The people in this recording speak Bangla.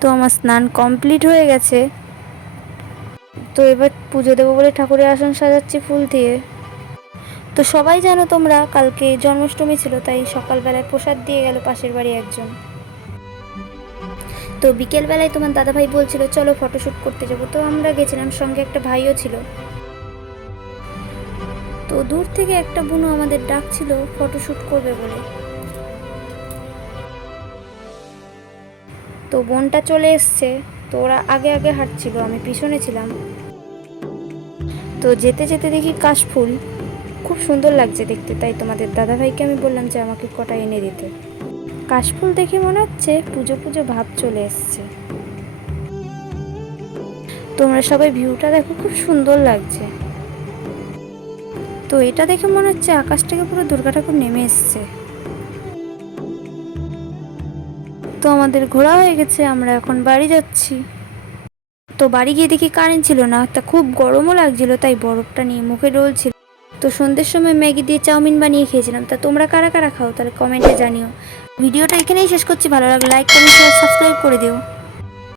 তো আমার স্নান কমপ্লিট হয়ে গেছে। তো এবার পুজো দেবো বলে ঠাকুরের আসন সাজাচ্ছি ফুল দিয়ে। তো সবাই জানো তোমরা, কালকে জন্মাষ্টমী ছিল, তাই সকালবেলায় প্রসাদ দিয়ে গেল পাশের বাড়ি একজন। তো বিকেলবেলায় তোমার দাদাভাই বলছিল চলো ফটোশ্যুট করতে যাবো, তো আমরা গেছিলাম, সঙ্গে একটা ভাইও ছিল। তো দূর থেকে একটা বুনো আমাদের ডাকছিল ফটোশ্যুট করবে বলে। তো বোনটা চলে এসছে, তো ওরা আগে আগে হাঁটছিল, আমি পিছনে ছিলাম। তো যেতে যেতে দেখি কাশফুল, খুব সুন্দর লাগছে দেখতে, তাই তোমাদের দাদাভাইকে আমি বললাম যে আমাকে কটা এনে দিতে। কাশফুল দেখে মনে হচ্ছে পুজো পুজো ভাব চলে এসছে। তোমরা সবাই ভিউটা দেখো, খুব সুন্দর লাগছে। তো এটা দেখে মনে হচ্ছে আকাশ থেকে পুরো দুর্গা ঠাকুর নেমে এসছে। তো আমাদের ঘোরা হয়ে গেছে, আমরা এখন বাড়ি যাচ্ছি। তো বাড়ি গিয়ে দেখি কারেন্ট ছিল না, তা খুব গরমও লাগছিল, তাই বরফটা নিয়ে মুখে ডলছিল। তো সন্ধ্যের সময় ম্যাগি দিয়ে চাউমিন বানিয়ে খেয়েছিলাম। তা তোমরা কারা কারা খাও তাহলে কমেন্টে জানিও। ভিডিওটা এখানেই শেষ করছি, ভালো লাগলে লাইক কমেন্ট শেয়ার সাবস্ক্রাইব করে দিও।